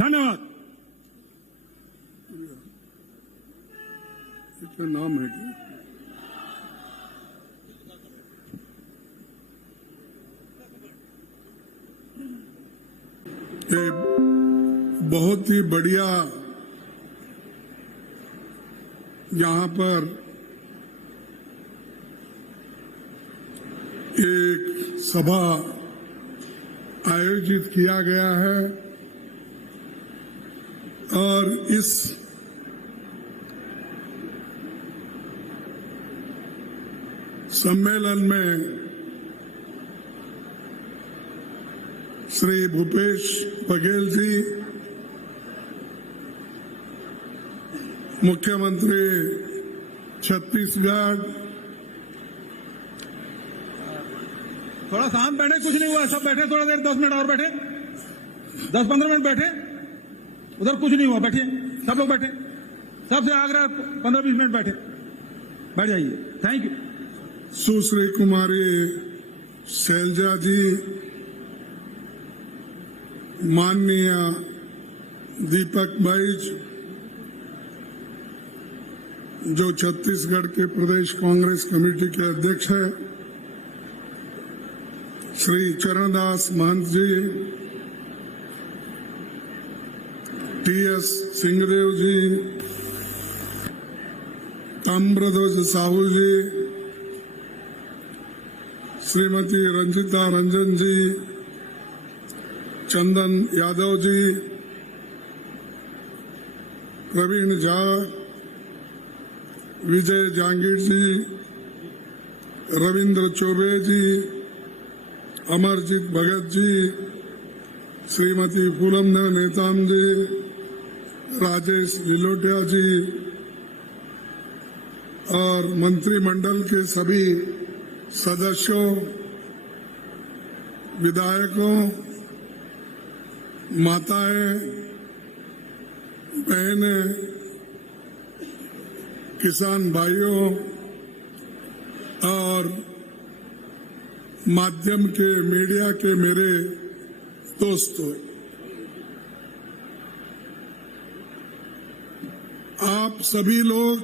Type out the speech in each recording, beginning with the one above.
धन्यवाद। क्या नाम है क्या? ये बहुत ही बढ़िया यहाँ पर एक सभा आयोजित किया गया है और इस सम्मेलन में श्री भूपेश बघेल जी, मुख्यमंत्री छत्तीसगढ़। थोड़ा शांत बैठे, कुछ नहीं हुआ, सब बैठे थोड़ा देर, 10 मिनट और बैठे, 10-15 मिनट बैठे, उधर कुछ नहीं हुआ, बैठिए सब लोग बैठे, सबसे आग्रह 15-20 मिनट बैठे, बैठ जाइए। Thank you. सुश्री कुमारी शैलजा जी, माननीय दीपक भाई जो छत्तीसगढ़ के प्रदेश कांग्रेस कमेटी के अध्यक्ष हैं, श्री चरणदास महंत जी, टी.एस. सिंहदेव जी, ताम्रध्वज साहू जी, श्रीमती रंजिता रंजन जी, चंदन यादव जी, प्रवीण झा, विजय जहांगीर जी, रविंद्र चौबे जी, अमरजीत भगत जी, श्रीमती फूलम नेताम जी, राजेश लिलोटिया जी और मंत्रिमंडल के सभी सदस्यों, विधायकों, माताएं, बहनें, किसान भाइयों और माध्यम के मीडिया के मेरे दोस्तों, आप सभी लोग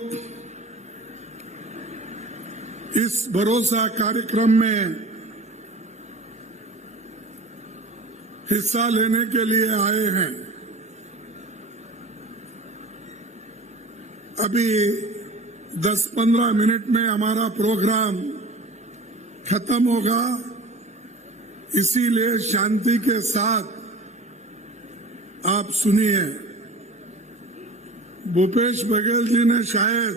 इस भरोसा कार्यक्रम में हिस्सा लेने के लिए आए हैं। अभी 10-15 मिनट में हमारा प्रोग्राम खत्म होगा, इसीलिए शांति के साथ आप सुनिए। भूपेश बघेल जी ने शायद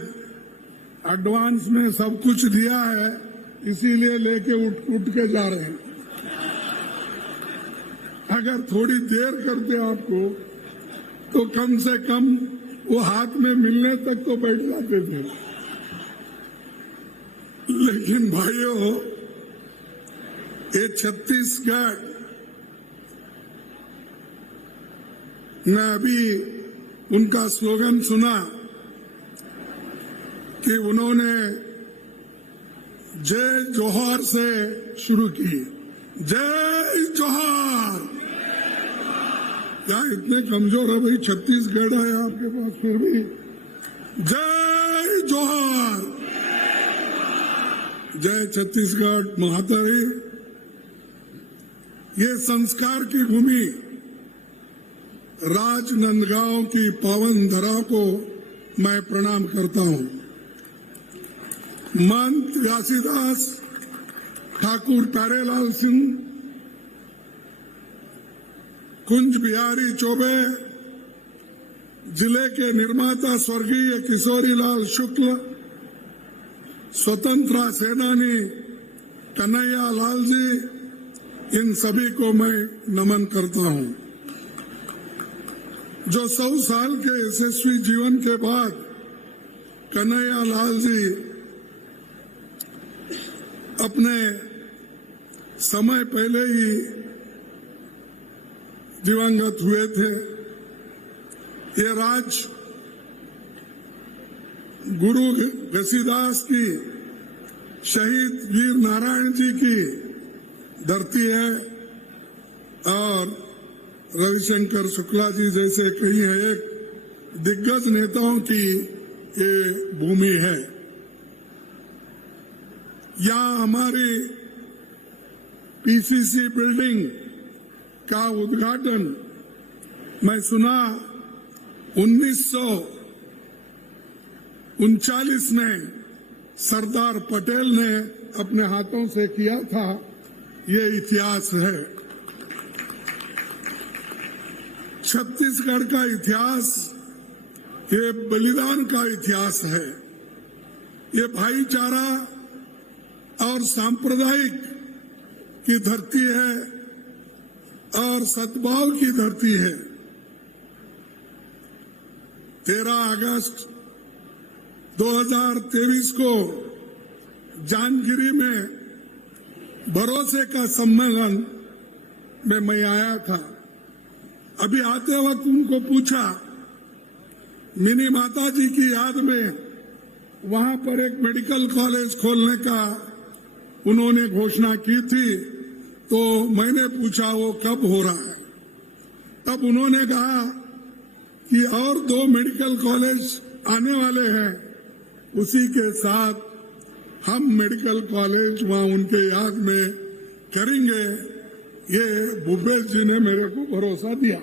एडवांस में सब कुछ दिया है, इसीलिए लेके उठ के जा रहे हैं। अगर थोड़ी देर करते आपको तो कम से कम वो हाथ में मिलने तक तो बैठ जाते थे। लेकिन भाइयों, ये छत्तीसगढ़ मैं अभी उनका स्लोगन सुना कि उन्होंने जय जोहर से शुरू की। जय जोहर। क्या इतने कमजोर है भाई? छत्तीसगढ़ है आपके पास, फिर भी जय जोहर। जय छत्तीसगढ़ महातारी। ये संस्कार की भूमि राजनांदगांव की पावन धरा को मैं प्रणाम करता हूं। महंत घासीदास ठाकुर प्यारेलाल सिंह, कुंज बिहारी चौबे, जिले के निर्माता स्वर्गीय किशोरीलाल शुक्ल, स्वतंत्रता सेनानी कन्हैया लाल जी, इन सभी को मैं नमन करता हूं, जो 100 साल के यशस्वी जीवन के बाद कन्हैया लाल जी अपने समय पहले ही दिवंगत हुए थे। ये राज गुरु घसीदास की, शहीद वीर नारायण जी की धरती है और रविशंकर शुक्ला जी जैसे कई एक दिग्गज नेताओं की ये भूमि है। यहाँ हमारी पीसीसी बिल्डिंग का उद्घाटन मैं सुना 1939 में सरदार पटेल ने अपने हाथों से किया था। ये इतिहास है। छत्तीसगढ़ का इतिहास ये बलिदान का इतिहास है। ये भाईचारा और सांप्रदायिक की धरती है और सद्भाव की धरती है। 13 अगस्त 2023 को जानगिरी में भरोसे का सम्मेलन में मैं आया था। अभी आते वक्त उनको पूछा, मिनी माता जी की याद में वहां पर एक मेडिकल कॉलेज खोलने का उन्होंने घोषणा की थी, तो मैंने पूछा वो कब हो रहा है। तब उन्होंने कहा कि और 2 मेडिकल कॉलेज आने वाले हैं, उसी के साथ हम मेडिकल कॉलेज वहां उनके याद में करेंगे। ये भूपेश जी ने मेरे को भरोसा दिया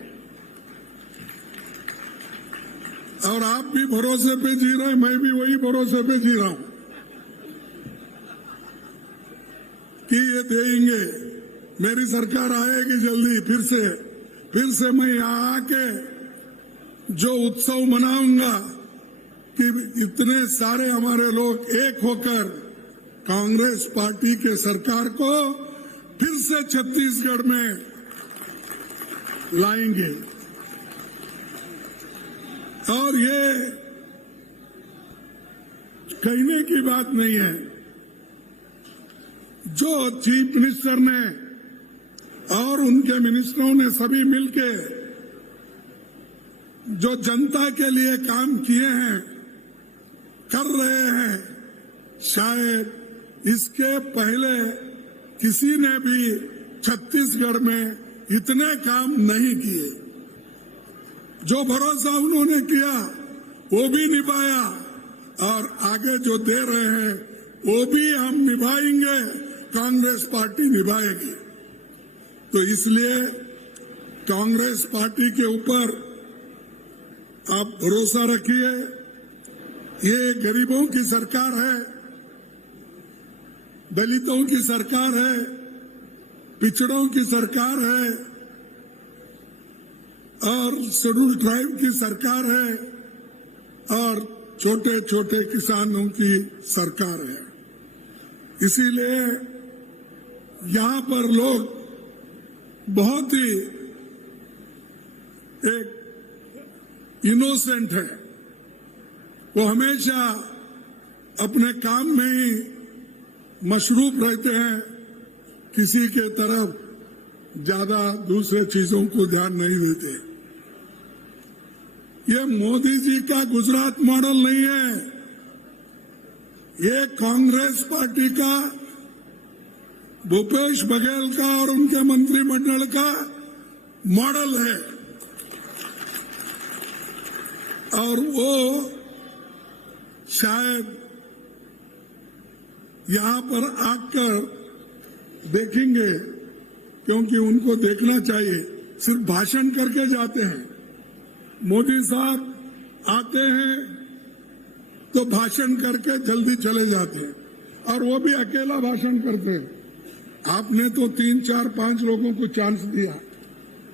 और आप भी भरोसे पे जी रहे, मैं भी वही भरोसे पे जी रहा हूं कि ये देंगे। मेरी सरकार आएगी जल्दी। फिर से मैं यहाँ आके जो उत्सव मनाऊंगा कि इतने सारे हमारे लोग एक होकर कांग्रेस पार्टी के सरकार को फिर से छत्तीसगढ़ में लाएंगे। और ये कहने की बात नहीं है। जो चीफ मिनिस्टर ने और उनके मिनिस्टरों ने सभी मिलके जो जनता के लिए काम किए हैं, कर रहे हैं, शायद इसके पहले किसी ने भी छत्तीसगढ़ में इतने काम नहीं किए। जो भरोसा उन्होंने किया वो भी निभाया और आगे जो दे रहे हैं वो भी हम निभाएंगे, कांग्रेस पार्टी निभाएगी। तो इसलिए कांग्रेस पार्टी के ऊपर आप भरोसा रखिए। ये गरीबों की सरकार है, दलितों की सरकार है, पिछड़ों की सरकार है और शेड्यूल ट्राइब की सरकार है और छोटे छोटे किसानों की सरकार है। इसीलिए यहाँ पर लोग बहुत ही एक इनोसेंट है। वो हमेशा अपने काम में ही मशरूफ रहते हैं, किसी के तरफ ज्यादा दूसरे चीजों को ध्यान नहीं देते। ये मोदी जी का गुजरात मॉडल नहीं है, ये कांग्रेस पार्टी का, भूपेश बघेल का और उनके मंत्रिमंडल का मॉडल है। और वो शायद यहां पर आकर देखेंगे, क्योंकि उनको देखना चाहिए। सिर्फ भाषण करके जाते हैं। मोदी साहब आते हैं तो भाषण करके जल्दी चले जाते हैं और वो भी अकेला भाषण करते हैं। आपने तो 3, 4, 5 लोगों को चांस दिया,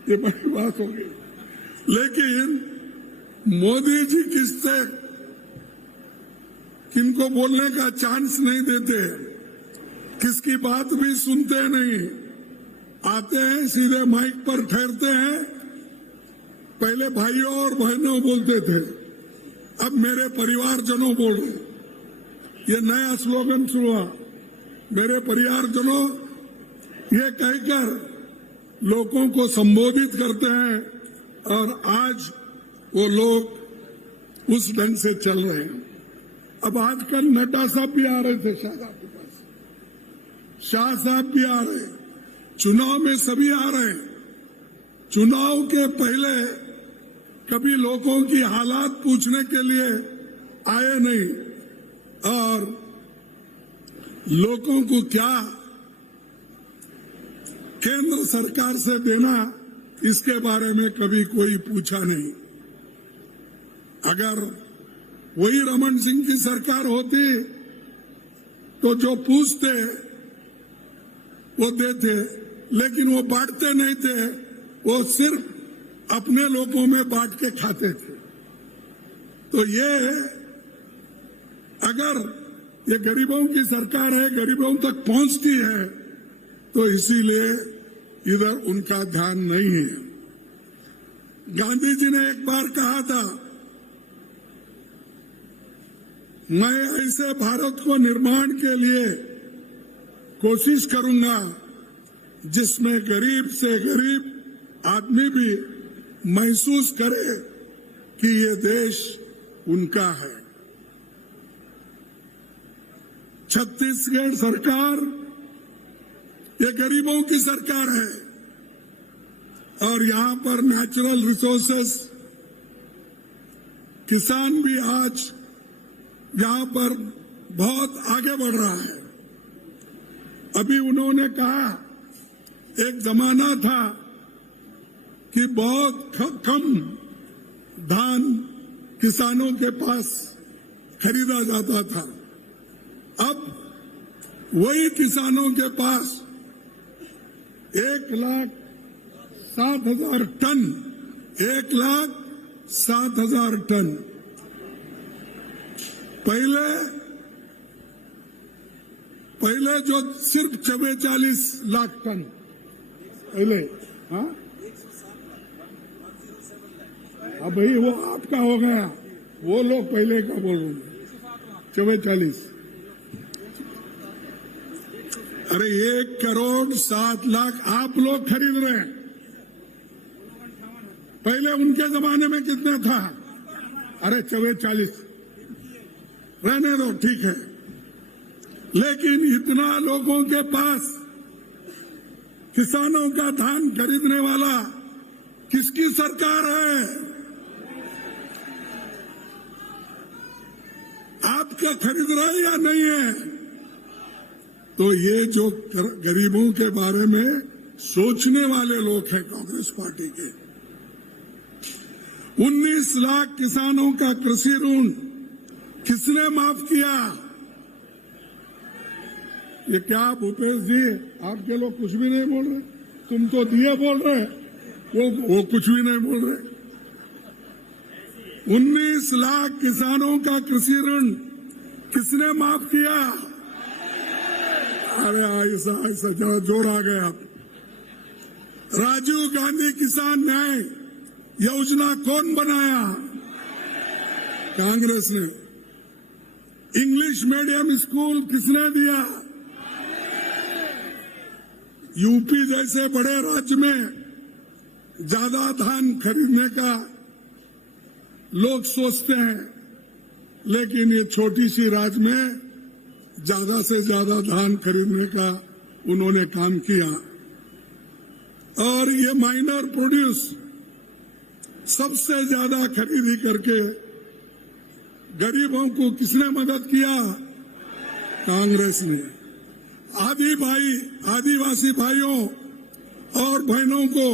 ये बड़ी बात होगी। लेकिन मोदी जी किनको बोलने का चांस नहीं देते, किसकी बात भी सुनते नहीं। आते हैं सीधे माइक पर ठहरते हैं। पहले भाइयों और बहनों बोलते थे, अब मेरे परिवारजनों बोल रहे। ये नया स्लोगन शुरू हुआ, मेरे परिवारजनों, ये कहकर लोगों को संबोधित करते हैं और आज वो लोग उस ढंग से चल रहे हैं। अब आजकल नड्डा साहब भी आ रहे थे शायद आपके पास, शाह साहब भी आ रहे हैं, चुनाव में सभी आ रहे हैं। चुनाव के पहले कभी लोगों की हालात पूछने के लिए आए नहीं और लोगों को क्या केंद्र सरकार से देना इसके बारे में कभी कोई पूछा नहीं। अगर वही रमन सिंह की सरकार होती तो जो पूछते वो देते, लेकिन वो बांटते नहीं थे, वो सिर्फ अपने लोगों में बांट के खाते थे। तो ये अगर ये गरीबों की सरकार है, गरीबों तक पहुंचती है, तो इसीलिए इधर उनका ध्यान नहीं है। गांधी जी ने एक बार कहा था, मैं ऐसे भारत को निर्माण के लिए कोशिश करूंगा जिसमें गरीब से गरीब आदमी भी महसूस करे कि ये देश उनका है। छत्तीसगढ़ सरकार ये गरीबों की सरकार है और यहां पर नेचुरल रिसोर्सेस, किसान भी आज यहां पर बहुत आगे बढ़ रहा है। अभी उन्होंने कहा, एक जमाना था कि बहुत कम धान किसानों के पास खरीदा जाता था। अब वही किसानों के पास 1,07,000 टन 1,07,000 टन पहले जो सिर्फ 44 लाख टन पहले, हाँ अब भाई वो आपका हो गया, वो लोग पहले का बोल रहे हैं 44। अरे 1,07,00,000 आप लोग खरीद रहे हैं, पहले उनके जमाने में कितना था? अरे 44 रहने दो, ठीक है, लेकिन इतना लोगों के पास किसानों का धान खरीदने वाला किसकी सरकार है? आपका खरीद रहा है या नहीं है? तो ये जो गरीबों के बारे में सोचने वाले लोग हैं कांग्रेस पार्टी के, 19 लाख किसानों का कृषि ऋण किसने माफ किया? ये क्या भूपेश जी, आपके लोग कुछ भी नहीं बोल रहे, तुम तो दिए बोल रहे, वो कुछ भी नहीं बोल रहे। 19 लाख किसानों का कृषि ऋण किसने माफ किया? अरे ऐसा जोर आ गया। राजीव गांधी किसान न्याय योजना कौन बनाया? कांग्रेस ने। इंग्लिश मीडियम स्कूल किसने दिया? यूपी जैसे बड़े राज्य में ज्यादा धान खरीदने का लोग सोचते हैं, लेकिन ये छोटी सी राज्य में ज्यादा से ज्यादा धान खरीदने का उन्होंने काम किया। और ये माइनर प्रोड्यूस सबसे ज्यादा खरीदी करके गरीबों को किसने मदद किया? कांग्रेस ने। आदिवासी भाइयों और बहनों को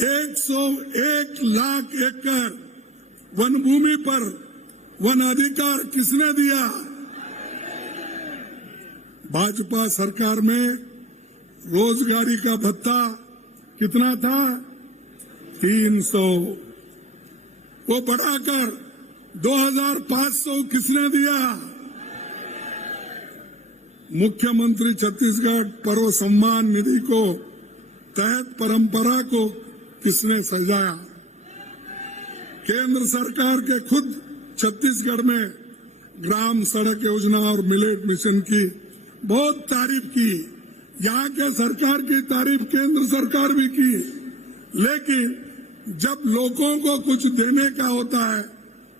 101 लाख एकड़ वन भूमि पर वन अधिकार किसने दिया? भाजपा सरकार में रोजगारी का भत्ता कितना था? 300, वो बढ़ाकर 2,500 किसने दिया? मुख्यमंत्री छत्तीसगढ़ पर्व सम्मान निधि को तहत परंपरा को किसने सजाया? केंद्र सरकार के खुद छत्तीसगढ़ में ग्राम सड़क योजना और मिलेट मिशन की बहुत तारीफ की। यहाँ के सरकार की तारीफ केंद्र सरकार भी की, लेकिन जब लोगों को कुछ देने का होता है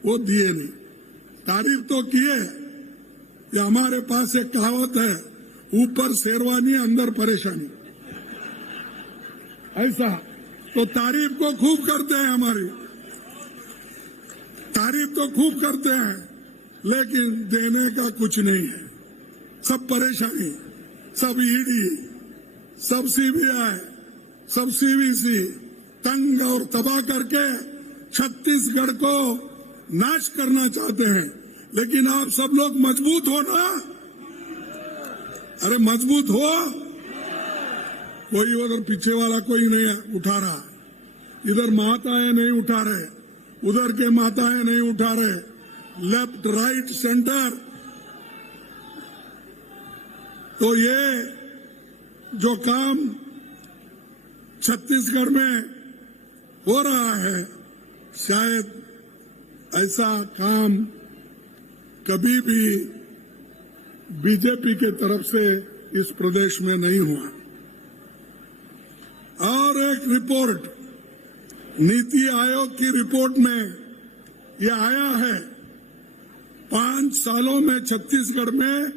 वो दिए नहीं। तारीफ तो किए। ये हमारे पास एक कहावत है, ऊपर शेरवानी अंदर परेशानी, ऐसा तो तारीफ को खूब करते हैं, हमारी तारीफ तो खूब करते हैं, लेकिन देने का कुछ नहीं है। सब परेशानी, सब ईडी, सब सीबीआई, सब सीवीसी तंग और तबाह करके छत्तीसगढ़ को नाश करना चाहते हैं। लेकिन आप सब लोग मजबूत हो ना? अरे मजबूत हो। कोई उधर पीछे वाला कोई नहीं उठा रहा, इधर माताएं नहीं उठा रहे, उधर के माताएं नहीं उठा रहे, लेफ्ट राइट सेंटर। तो ये जो काम छत्तीसगढ़ में हो रहा है, शायद ऐसा काम कभी भी बीजेपी के तरफ से इस प्रदेश में नहीं हुआ। और एक रिपोर्ट, नीति आयोग की रिपोर्ट में यह आया है, 5 सालों में छत्तीसगढ़ में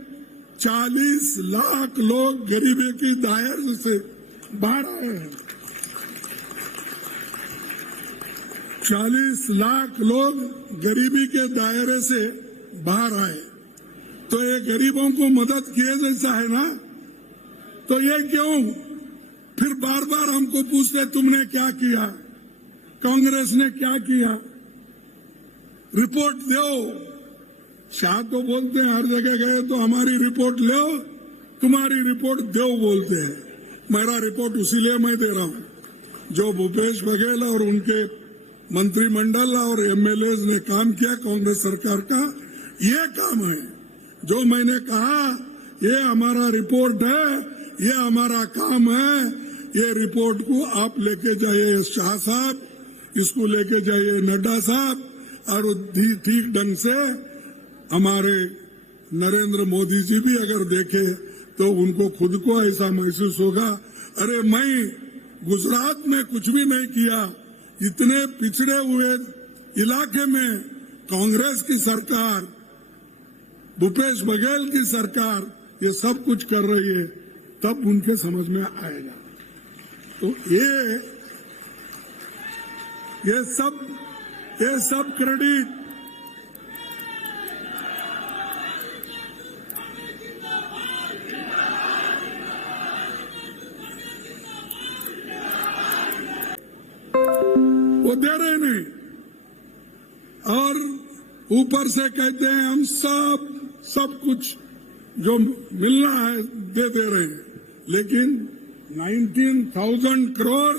40 लाख लोग गरीबी की दायरे से बाहर आए हैं। 40 लाख लोग गरीबी के दायरे से बाहर आए। तो ये गरीबों को मदद किए जैसा है ना? तो ये क्यों फिर बार बार हमको पूछते तुमने क्या किया, कांग्रेस ने क्या किया? रिपोर्ट दो। शाह तो बोलते हैं हर जगह गए तो हमारी रिपोर्ट लो, तुम्हारी रिपोर्ट दो बोलते हैं। मेरा रिपोर्ट इसीलिए मैं दे रहा हूं जो भूपेश बघेल और उनके मंत्रिमंडल और एमएलए ने काम किया कांग्रेस सरकार का, ये काम है। जो मैंने कहा ये हमारा रिपोर्ट है, ये हमारा काम है। ये रिपोर्ट को आप लेके जाइए शाह साहब, इसको लेके जाइए नड्डा साहब, और ठीक ढंग से हमारे नरेंद्र मोदी जी भी अगर देखे तो उनको खुद को ऐसा महसूस होगा, अरे मैं गुजरात में कुछ भी नहीं किया, इतने पिछड़े हुए इलाके में कांग्रेस की सरकार, भूपेश बघेल की सरकार ये सब कुछ कर रही है, तब उनके समझ में आएगा। तो ये सब क्रेडिट वो दे रहे नहीं, और ऊपर से कहते हैं हम सब कुछ जो मिलना है दे रहे हैं। लेकिन 19,000 करोड़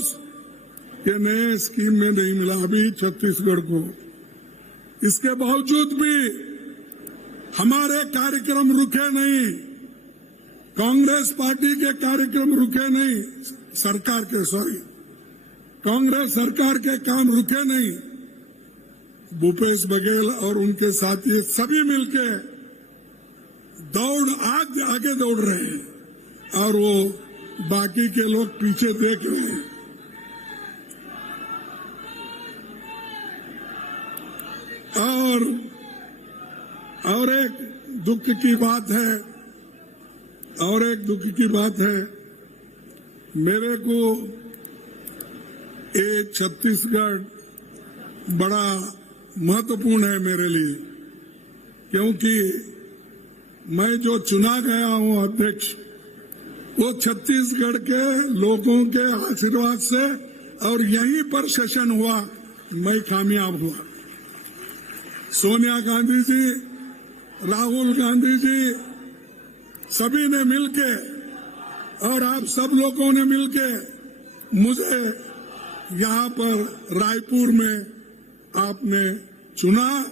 ये नए स्कीम में नहीं मिला अभी छत्तीसगढ़ को। इसके बावजूद भी हमारे कार्यक्रम रुके नहीं, कांग्रेस पार्टी के कार्यक्रम रुके नहीं, सरकार के कांग्रेस सरकार के काम रुके नहीं। भूपेश बघेल और उनके साथी सभी मिलके आगे दौड़ रहे हैं, और वो बाकी के लोग पीछे देख रहे हैं। और एक दुख की बात है, मेरे को ये छत्तीसगढ़ बड़ा महत्वपूर्ण है मेरे लिए, क्योंकि मैं जो चुना गया हूं अध्यक्ष, वो छत्तीसगढ़ के लोगों के आशीर्वाद से, और यहीं पर सेशन हुआ, मैं कामयाब हुआ। सोनिया गांधी जी, राहुल गांधी जी सभी ने मिलके, और आप सब लोगों ने मिलके मुझे यहाँ पर रायपुर में आपने चुना।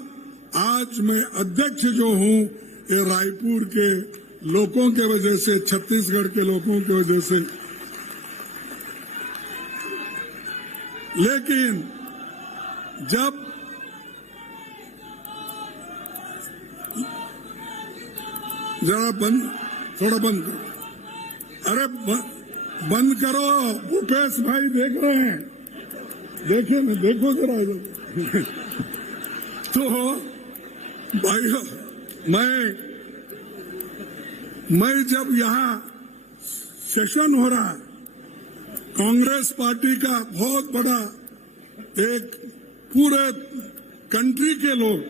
आज मैं अध्यक्ष जो हूँ ये रायपुर के लोगों के वजह से, छत्तीसगढ़ के लोगों की वजह से। लेकिन जब जरा थोड़ा बंद करो, अरे बंद करो, भूपेश भाई देख रहे हैं, देखिए ना, देखो जरा तो भाइयों, मैं जब यहाँ सेशन हो रहा है कांग्रेस पार्टी का बहुत बड़ा एक पूरे कंट्री के लोग,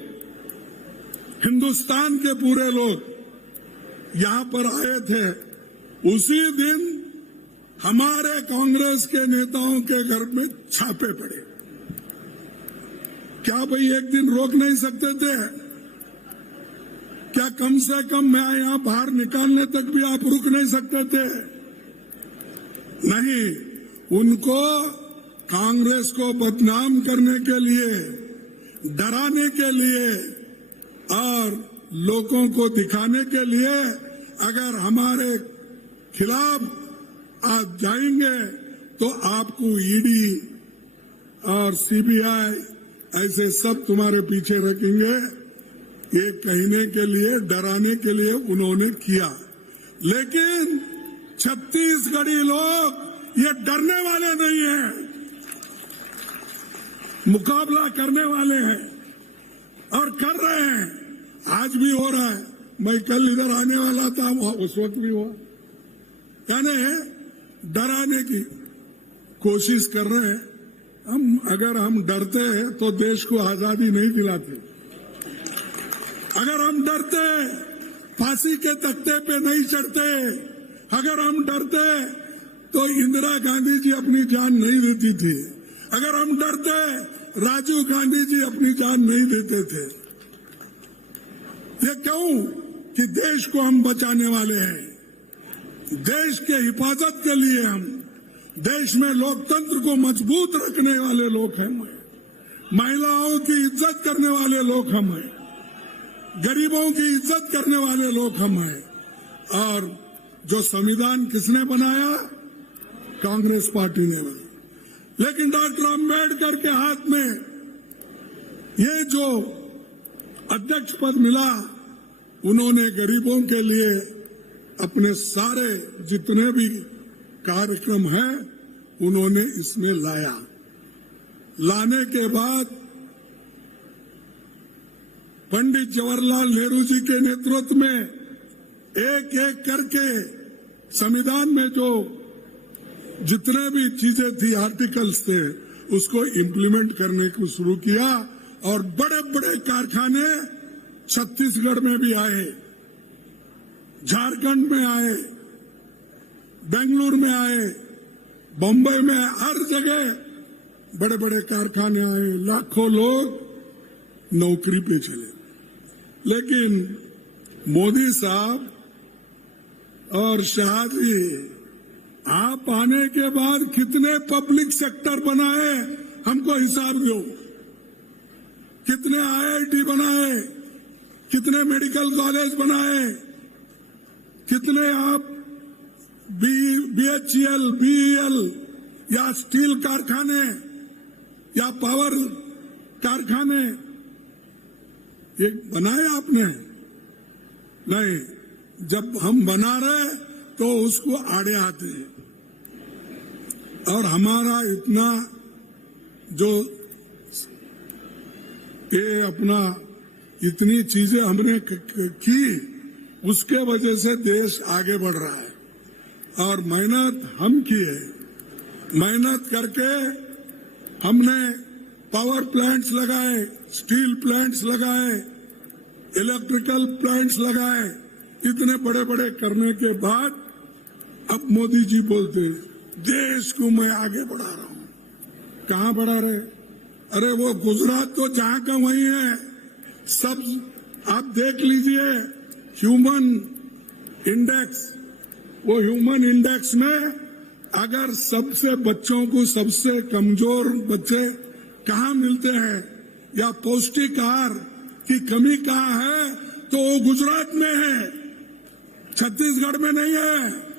हिंदुस्तान के पूरे लोग यहां पर आए थे। उसी दिन हमारे कांग्रेस के नेताओं के घर में छापे पड़े। क्या भाई एक दिन रोक नहीं सकते थे? क्या कम से कम मैं यहां बाहर निकालने तक भी आप रुक नहीं सकते थे? नहीं, उनको कांग्रेस को बदनाम करने के लिए, डराने के लिए और लोगों को दिखाने के लिए अगर हमारे खिलाफ आप जाएंगे तो आपको ईडी और सीबीआई ऐसे सब तुम्हारे पीछे रखेंगे। ये कहने के लिए, डराने के लिए उन्होंने किया। लेकिन छत्तीसगढ़ी लोग ये डरने वाले नहीं हैं, मुकाबला करने वाले हैं और कर रहे हैं। आज भी हो रहा है। मैं कल इधर आने वाला था, उस वक्त भी हुआ। यानी डराने की कोशिश कर रहे हैं। अगर हम डरते हैं तो देश को आजादी नहीं दिलाते। अगर हम डरते फांसी के तख्ते पे नहीं चढ़ते। अगर हम डरते तो इंदिरा गांधी जी अपनी जान नहीं देती थी। अगर हम डरते राजीव गांधी जी अपनी जान नहीं देते थे। ये क्यों? कि देश को हम बचाने वाले हैं। देश के हिफाजत के लिए हम, देश में लोकतंत्र को मजबूत रखने वाले लोग हैं। महिलाओं की इज्जत करने वाले लोग हम हैं। गरीबों की इज्जत करने वाले लोग हम हैं। और जो संविधान किसने बनाया? कांग्रेस पार्टी ने बनाया। लेकिन डॉक्टर अंबेडकर के हाथ में ये जो अध्यक्ष पद मिला, उन्होंने गरीबों के लिए अपने सारे जितने भी कार्यक्रम हैं उन्होंने इसमें लाया। लाने के बाद पंडित जवाहरलाल नेहरू जी के नेतृत्व में एक एक करके संविधान में जो जितने भी चीजें थी, आर्टिकल्स थे, उसको इम्प्लीमेंट करने को शुरू किया। और बड़े बड़े कारखाने छत्तीसगढ़ में भी आए, झारखंड में आए, बेंगलुरु में आए, बम्बई में, हर जगह बड़े बड़े कारखाने आए। लाखों लोग नौकरी पे चले। लेकिन मोदी साहब और शाह जी, आप आने के बाद कितने पब्लिक सेक्टर बनाए, हमको हिसाब दो। कितने आईआईटी बनाए, कितने मेडिकल कॉलेज बनाए, कितने आप बीएचईएल, बीईएल या स्टील कारखाने या पावर कारखाने ये बनाए आपने? नहीं। जब हम बना रहे तो उसको आड़े आते हैं। और हमारा इतना जो ये अपना इतनी चीजें हमने की, उसके वजह से देश आगे बढ़ रहा है। और मेहनत हम किए। मेहनत करके हमने पावर प्लांट्स लगाए, स्टील प्लांट्स लगाए, इलेक्ट्रिकल प्लांट्स लगाए। इतने बड़े बड़े करने के बाद अब मोदी जी बोलते देश को मैं आगे बढ़ा रहा हूं। कहां बढ़ा रहे? अरे वो गुजरात तो जहां का वही है। सब आप देख लीजिए ह्यूमन इंडेक्स। वो ह्यूमन इंडेक्स में अगर सबसे बच्चों को सबसे कमजोर बच्चे कहां मिलते हैं या पौष्टिक आहार की कमी कहां है, तो वो गुजरात में है, छत्तीसगढ़ में नहीं है।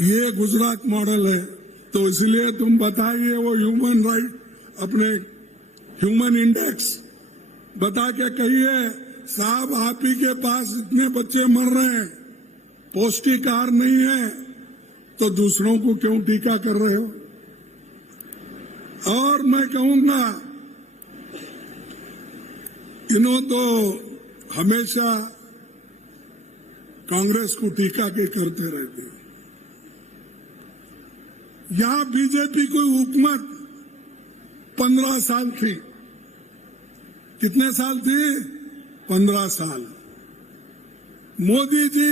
ये गुजरात मॉडल है। तो इसलिए तुम बताइए वो ह्यूमन राइट, अपने ह्यूमन इंडेक्स बता के कहिए साहब आप ही के पास इतने बच्चे मर रहे हैं, पौष्टिक आहार नहीं है, तो दूसरों को क्यों टीका कर रहे हो? और मैं कहूंगा इन्हों तो हमेशा कांग्रेस को टीका के करते रहते हैं। यहां बीजेपी की हुकूमत 15 साल थी। कितने साल थी? 15 साल। मोदी जी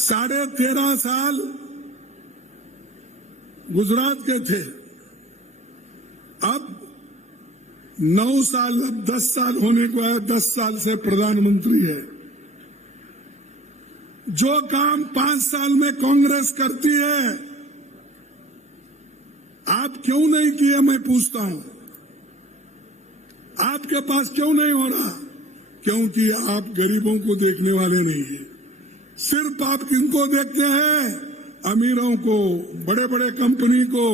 13.5 साल गुजरात के थे। अब 9 साल, अब 10 साल होने को है, 10 साल से प्रधानमंत्री है। जो काम 5 साल में कांग्रेस करती है, आप क्यों नहीं किए, मैं पूछता हूं। आपके पास क्यों नहीं हो रहा? क्योंकि आप गरीबों को देखने वाले नहीं है। सिर्फ आप किनको देखते हैं? अमीरों को, बड़े बड़े कंपनी को,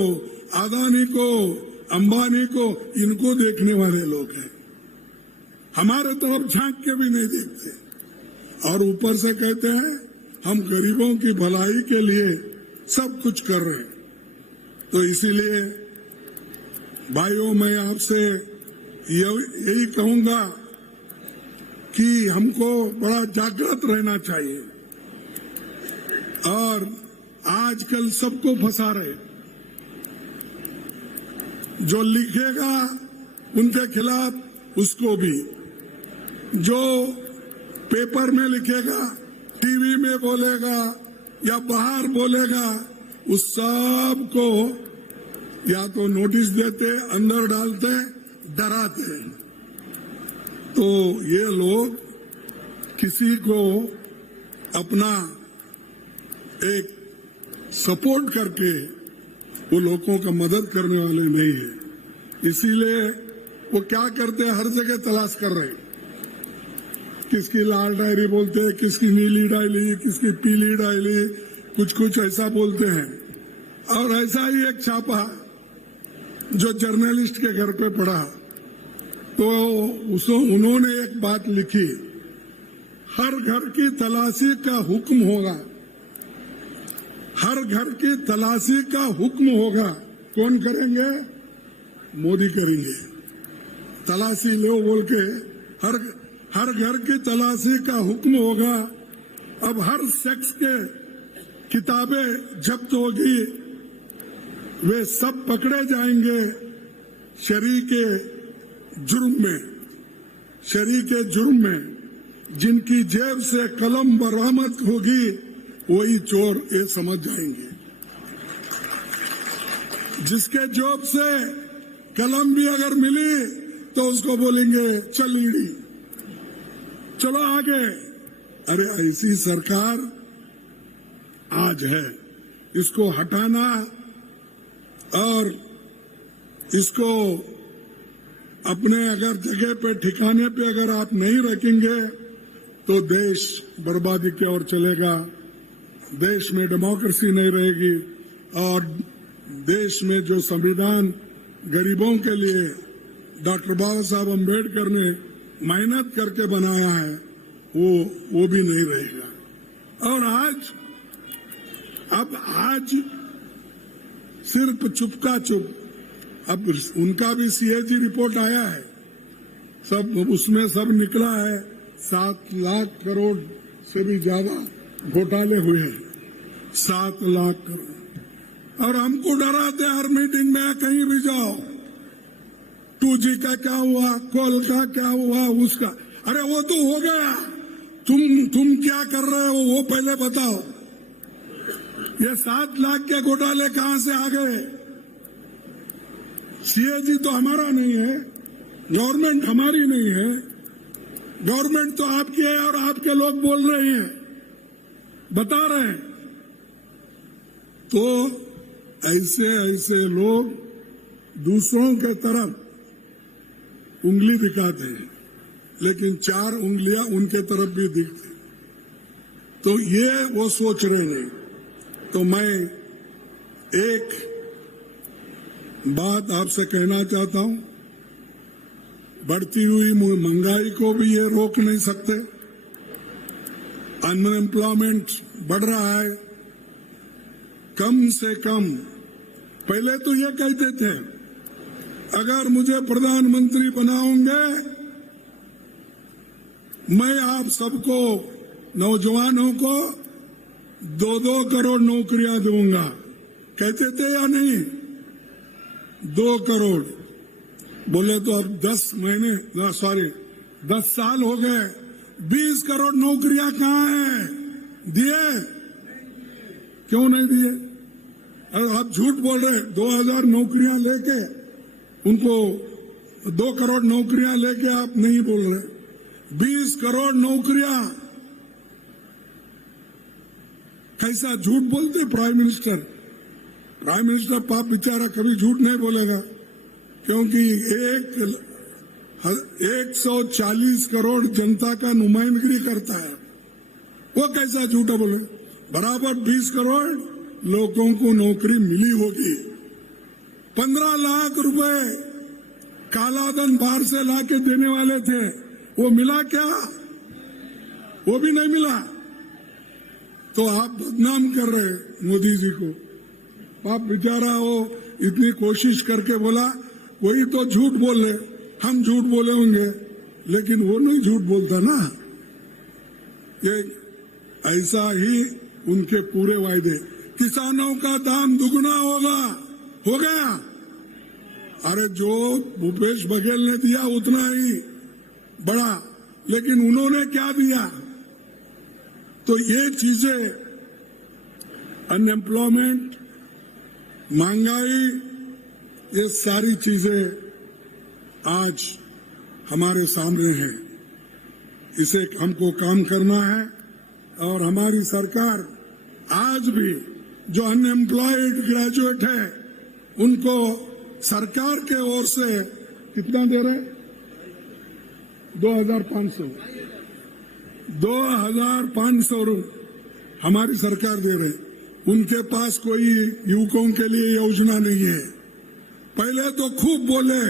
अदानी को, अंबानी को, इनको देखने वाले लोग हैं। हमारे तरफ झांक के भी नहीं देखते और ऊपर से कहते हैं हम गरीबों की भलाई के लिए सब कुछ कर रहे हैं। तो इसीलिए भाइयों, मैं आपसे यही कहूंगा कि हमको बड़ा जागृत रहना चाहिए। और आजकल सबको फंसा रहे, जो लिखेगा उनके खिलाफ उसको भी, जो पेपर में लिखेगा, टीवी में बोलेगा या बाहर बोलेगा, उस सब को या तो नोटिस देते, अंदर डालते, डराते। तो ये लोग किसी को अपना एक सपोर्ट करके वो लोगों का मदद करने वाले नहीं है। इसीलिए वो क्या करते हैं, हर जगह तलाश कर रहे हैं। किसकी लाल डायरी बोलते हैं, किसकी नीली डायरी, किसकी पीली डायरी, कुछ ऐसा बोलते हैं। और ऐसा ही एक छापा जो जर्नलिस्ट के घर पे पड़ा, तो उन्होंने एक बात लिखी, हर घर की तलाशी का हुक्म होगा। हर घर की तलाशी का हुक्म होगा। कौन करेंगे? मोदी करेंगे। तलाशी लो बोल के हर घर की तलाशी का हुक्म होगा। अब हर सेक्स के किताबें जब्त होगी, वे सब पकड़े जाएंगे शरीक जुर्म में। जिनकी जेब से कलम बरामद होगी वही चोर, ये समझ जाएंगे। जिसके जेब से कलम भी अगर मिली तो उसको बोलेंगे चल ईडी, चलो आगे। अरे ऐसी सरकार आज है। इसको हटाना और इसको अपने अगर जगह पे, ठिकाने पे अगर आप नहीं रखेंगे तो देश बर्बादी की ओर चलेगा। देश में डेमोक्रेसी नहीं रहेगी और देश में जो संविधान गरीबों के लिए डॉक्टर बाबा साहब अम्बेडकर ने मेहनत करके बनाया है, वो भी नहीं रहेगा। और आज सिर्फ चुपका चुप, अब उनका भी सीएजी रिपोर्ट आया है, सब उसमें सब निकला है 7 लाख करोड़ से भी ज्यादा घोटाले हुए हैं। 7 लाख करोड़। और हमको डराते हर मीटिंग में, कहीं भी जाओ 2G का क्या हुआ, कॉल का क्या हुआ, उसका। अरे वो तो हो गया, तुम क्या कर रहे हो वो पहले बताओ। ये 7 लाख के घोटाले कहां से आ गए? सीएजी तो हमारा नहीं है, गवर्नमेंट हमारी नहीं है, गवर्नमेंट तो आपकी है और आपके लोग बोल रहे हैं, बता रहे हैं। तो ऐसे लोग दूसरों के तरफ उंगली दिखाते हैं, लेकिन 4 उंगलियां उनके तरफ भी दिखती। तो ये वो सोच रहे नहीं। तो मैं एक बात आपसे कहना चाहता हूं, बढ़ती हुई महंगाई को भी ये रोक नहीं सकते। अनएम्प्लॉयमेंट बढ़ रहा है। कम से कम पहले तो ये कहते थे अगर मुझे प्रधानमंत्री बनाओगे मैं आप सबको, नौजवानों को 2-2 करोड़ नौकरियां दूंगा। कहते थे या नहीं? 2 करोड़ बोले तो अब 10 साल हो गए, 20 करोड़ नौकरियां कहाँ हैं? दिए? क्यों नहीं दिए? अरे आप झूठ बोल रहे। 2000 नौकरियां लेके उनको 2 करोड़ नौकरियां लेके आप नहीं बोल रहे। 20 करोड़ नौकरियां, कैसा झूठ बोलते प्राइम मिनिस्टर? प्राइम मिनिस्टर पाप बेचारा कभी झूठ नहीं बोलेगा, क्योंकि 140 करोड़ जनता का नुमाइंदगी करता है। वो कैसा झूठा बोले? बराबर 20 करोड़ लोगों को नौकरी मिली होगी। 15 लाख रुपए कालाधन बाहर से लाके देने वाले थे, वो मिला क्या? वो भी नहीं मिला। तो आप बदनाम कर रहे मोदी जी को। आप बेचारा वो इतनी कोशिश करके बोला, वही तो झूठ बोल रहे। हम झूठ बोले होंगे, लेकिन वो नहीं झूठ बोलता ना। ये ऐसा ही उनके पूरे वायदे। किसानों का दाम दुगना होगा, हो गया। अरे जो भूपेश बघेल ने दिया उतना ही बड़ा, लेकिन उन्होंने क्या दिया? तो ये चीजें, अनएम्प्लॉयमेंट, महंगाई, ये सारी चीजें आज हमारे सामने है। इसे हमको काम करना है। और हमारी सरकार आज भी जो अनएम्प्लॉयड ग्रेजुएट है उनको सरकार के ओर से कितना दे रहे? 2500 हमारी सरकार दे रहे। उनके पास कोई युवकों के लिए योजना नहीं है। पहले तो खूब बोले,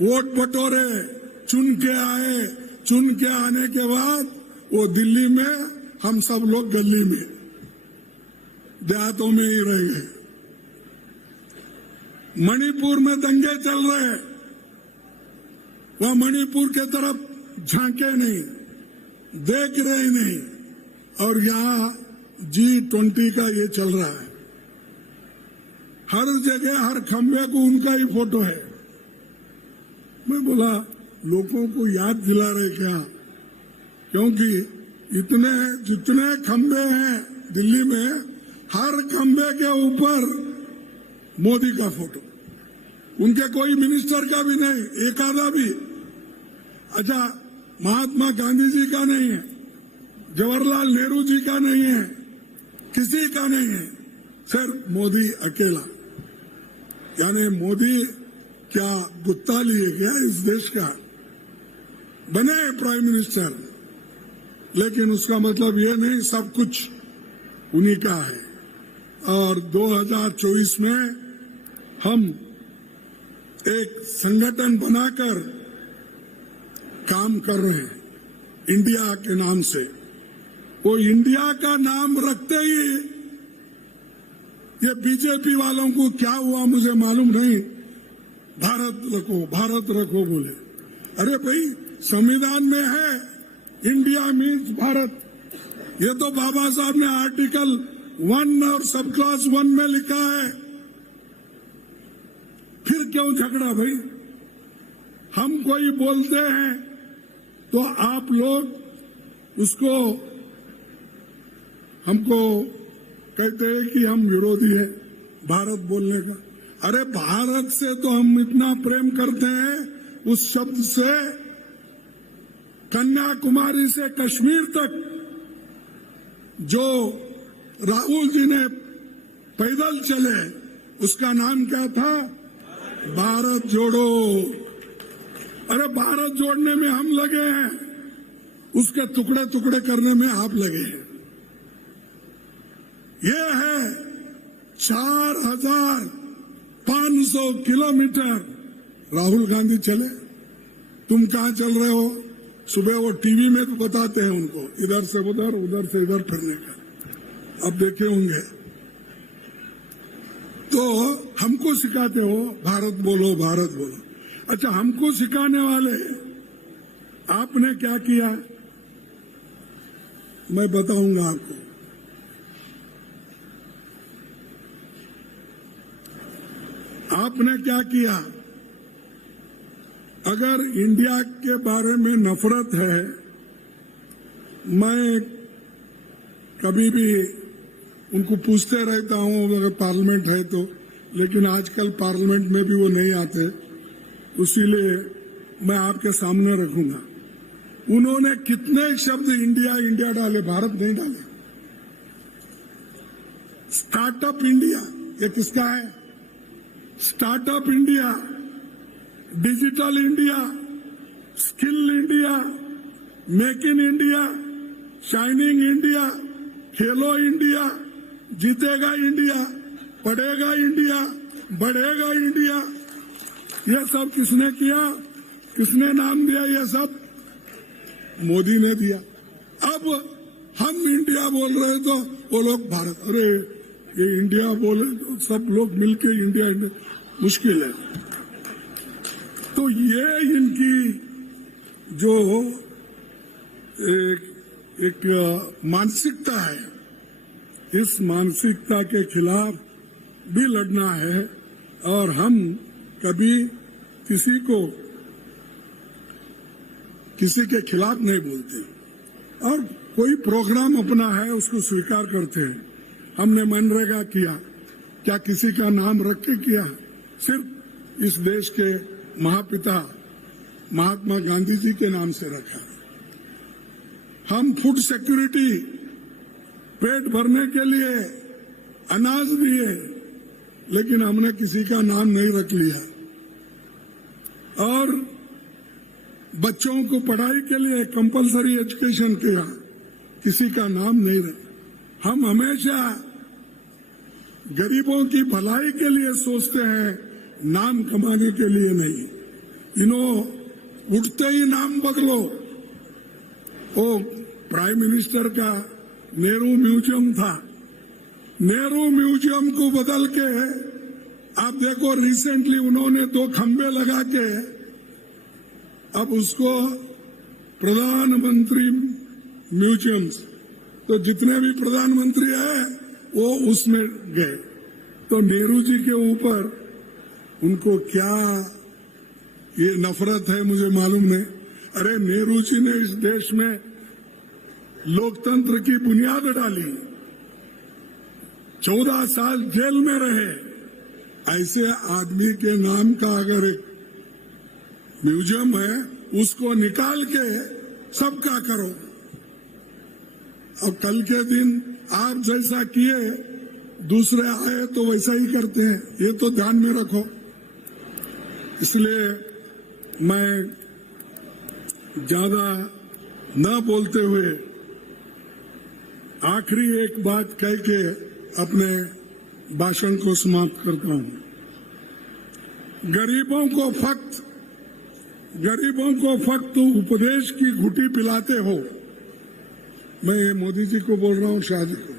वोट बटोरे, चुन के आए, चुन के आने के बाद वो दिल्ली में, हम सब लोग गली में, देहातों में ही रह गए। मणिपुर में दंगे चल रहे, वह मणिपुर के तरफ झांके नहीं, देख रहे नहीं। और यहाँ G20 का ये चल रहा है। हर जगह, हर खंबे को उनका ही फोटो है। मैं बोला, लोगों को याद दिला रहे क्या? क्योंकि जितने खंबे हैं दिल्ली में, हर खंबे के ऊपर मोदी का फोटो। उनके कोई मिनिस्टर का भी नहीं, एक आधा भी। अच्छा, महात्मा गांधी जी का नहीं है, जवाहरलाल नेहरू जी का नहीं है, किसी का नहीं है, सिर्फ मोदी अकेला। यानी मोदी क्या गुत्ता लिए क्या इस देश का? बने प्राइम मिनिस्टर, लेकिन उसका मतलब ये नहीं सब कुछ उन्हीं का है। और 2024 में हम एक संगठन बनाकर काम कर रहे हैं इंडिया के नाम से। वो इंडिया का नाम रखते ही ये बीजेपी वालों को क्या हुआ मुझे मालूम नहीं, भारत रखो बोले। अरे भाई, संविधान में है इंडिया मीन्स भारत। ये तो बाबा साहब ने आर्टिकल 1 और सब क्लास 1 में लिखा है। फिर क्यों झगड़ा भाई? हम कोई बोलते हैं तो आप लोग उसको हमको कहते हैं कि हम विरोधी है भारत बोलने का। अरे भारत से तो हम इतना प्रेम करते हैं, उस शब्द से कन्याकुमारी से कश्मीर तक जो राहुल जी ने पैदल चले, उसका नाम क्या था? भारत जोड़ो। अरे भारत जोड़ने में हम लगे हैं, उसके टुकड़े टुकड़े करने में आप लगे हैं। ये है 4500 किलोमीटर राहुल गांधी चले। तुम कहाँ चल रहे हो? सुबह वो टीवी में तो बताते हैं उनको, इधर से उधर से इधर फिरने का। अब देखे होंगे। तो हमको सिखाते हो भारत बोलो, भारत बोलो। अच्छा, हमको सिखाने वाले आपने क्या किया मैं बताऊंगा आपको। आपने क्या किया? अगर इंडिया के बारे में नफरत है, मैं कभी भी उनको पूछते रहता हूं अगर पार्लियामेंट है तो, लेकिन आजकल पार्लियामेंट में भी वो नहीं आते, इसीलिए मैं आपके सामने रखूंगा। उन्होंने कितने शब्द इंडिया इंडिया डाले, भारत नहीं डाले। स्टार्टअप इंडिया ये किसका है? Startup India, digital India, skill India, make in India, shining India, Khelo India, जीतेगा इंडिया, पढ़ेगा इंडिया, बढ़ेगा इंडिया, ये सब किसने किया? किसने नाम दिया? ये सब मोदी ने दिया। अब हम इंडिया बोल रहे तो वो लोग भारत। अरे ये इंडिया बोले तो सब लोग मिलके इंडिया इंडिया, मुश्किल है। तो ये इनकी जो एक मानसिकता है, इस मानसिकता के खिलाफ भी लड़ना है। और हम कभी किसी के खिलाफ नहीं बोलते, और कोई प्रोग्राम अपना है उसको स्वीकार करते हैं। हमने मनरेगा किया, क्या किसी का नाम रख के किया? सिर्फ इस देश के महापिता महात्मा गांधी जी के नाम से रखा। हम फूड सिक्योरिटी, पेट भरने के लिए अनाज दिए, लेकिन हमने किसी का नाम नहीं रख लिया। और बच्चों को पढ़ाई के लिए कंपलसरी एजुकेशन किया, किसी का नाम नहीं रखा। हम हमेशा गरीबों की भलाई के लिए सोचते हैं, नाम कमाने के लिए नहीं। उठते ही नाम बदलो। वो प्राइम मिनिस्टर का नेहरू म्यूजियम था, नेहरू म्यूजियम को बदल के आप देखो रिसेंटली उन्होंने 2 खंबे लगा के अब उसको प्रधानमंत्री म्यूजियम्स, तो जितने भी प्रधानमंत्री है वो उसमें गए। तो नेहरू जी के ऊपर उनको क्या ये नफरत है मुझे मालूम नहीं। अरे नेहरू जी ने इस देश में लोकतंत्र की बुनियाद डाली, 14 साल जेल में रहे। ऐसे आदमी के नाम का अगर एक म्यूजियम है, उसको निकाल के सबका करो। अब कल के दिन आप जैसा किए दूसरे आए तो वैसा ही करते हैं, ये तो ध्यान में रखो। इसलिए मैं ज्यादा न बोलते हुए आखिरी एक बात कह के अपने भाषण को समाप्त करता हूं। गरीबों को फक्त उपदेश की घुटी पिलाते हो। मैं मोदी जी को बोल रहा हूं, शाह जी को।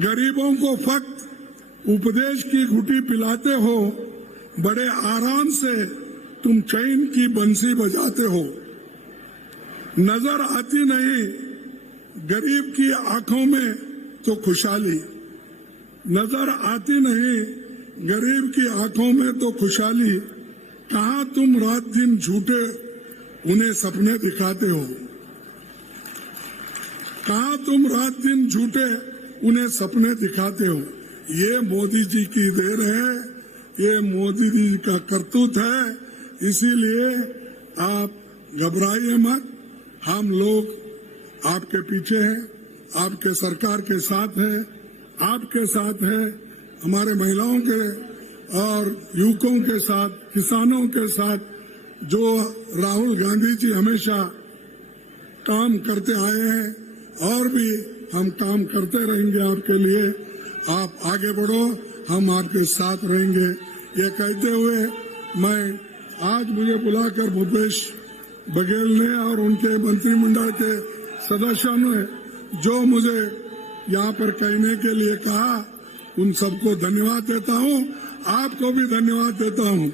गरीबों को फक्त उपदेश की घुटी पिलाते हो, बड़े आराम से तुम चैन की बंसी बजाते हो। नजर आती नहीं गरीब की आंखों में तो खुशहाली, नजर आती नहीं गरीब की आंखों में तो खुशहाली। कहां तुम रात दिन झूठे उन्हें सपने दिखाते हो, कहां तुम रात दिन झूठे उन्हें सपने दिखाते हो। ये मोदी जी की देर है, ये मोदी जी का करतूत है। इसीलिए आप घबराइए मत, हम लोग आपके पीछे हैं, आपके सरकार के साथ है, आपके साथ है, हमारे महिलाओं के और युवकों के साथ, किसानों के साथ। जो राहुल गांधी जी हमेशा काम करते आए हैं और भी हम काम करते रहेंगे आपके लिए। आप आगे बढ़ो, हम आपके साथ रहेंगे। ये कहते हुए मैं आज मुझे बुलाकर भूपेश बघेल ने और उनके मंत्रिमंडल के सदस्यों ने जो मुझे यहाँ पर कहने के लिए कहा, उन सबको धन्यवाद देता हूँ। आपको भी धन्यवाद देता हूँ।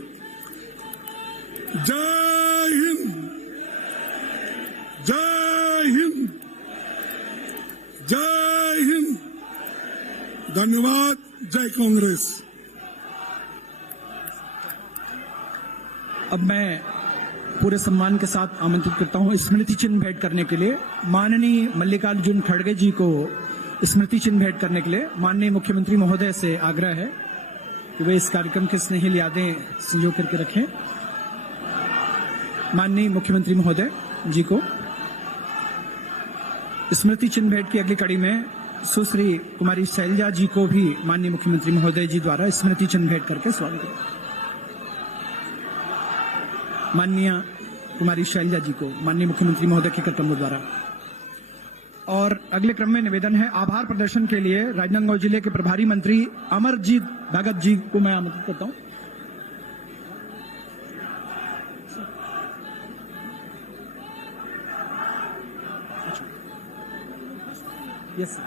जय हिंद, जय हिंद, जय हिंद। धन्यवाद। जय कांग्रेस। अब मैं पूरे सम्मान के साथ आमंत्रित करता हूं स्मृति चिन्ह भेंट करने के लिए माननीय मल्लिकार्जुन खड़गे जी को स्मृति चिन्ह भेंट करने के लिए माननीय मुख्यमंत्री महोदय से आग्रह है कि वे इस कार्यक्रम की स्नेहिल यादें संजो करके रखें। माननीय मुख्यमंत्री महोदय जी को स्मृति चिन्ह भेंट की अगली कड़ी में सुश्री कुमारी शैलजा जी को भी माननीय मुख्यमंत्री महोदय जी द्वारा स्मृति चिन्ह भेंट करके स्वागत करें। माननीय कुमारी शैलजा जी को माननीय मुख्यमंत्री महोदय के कर्तव्यों द्वारा। और अगले क्रम में निवेदन है आभार प्रदर्शन के लिए राजनांदगांव जिले के प्रभारी मंत्री अमरजीत भगत जी को मैं आमंत्रित करता हूं। यस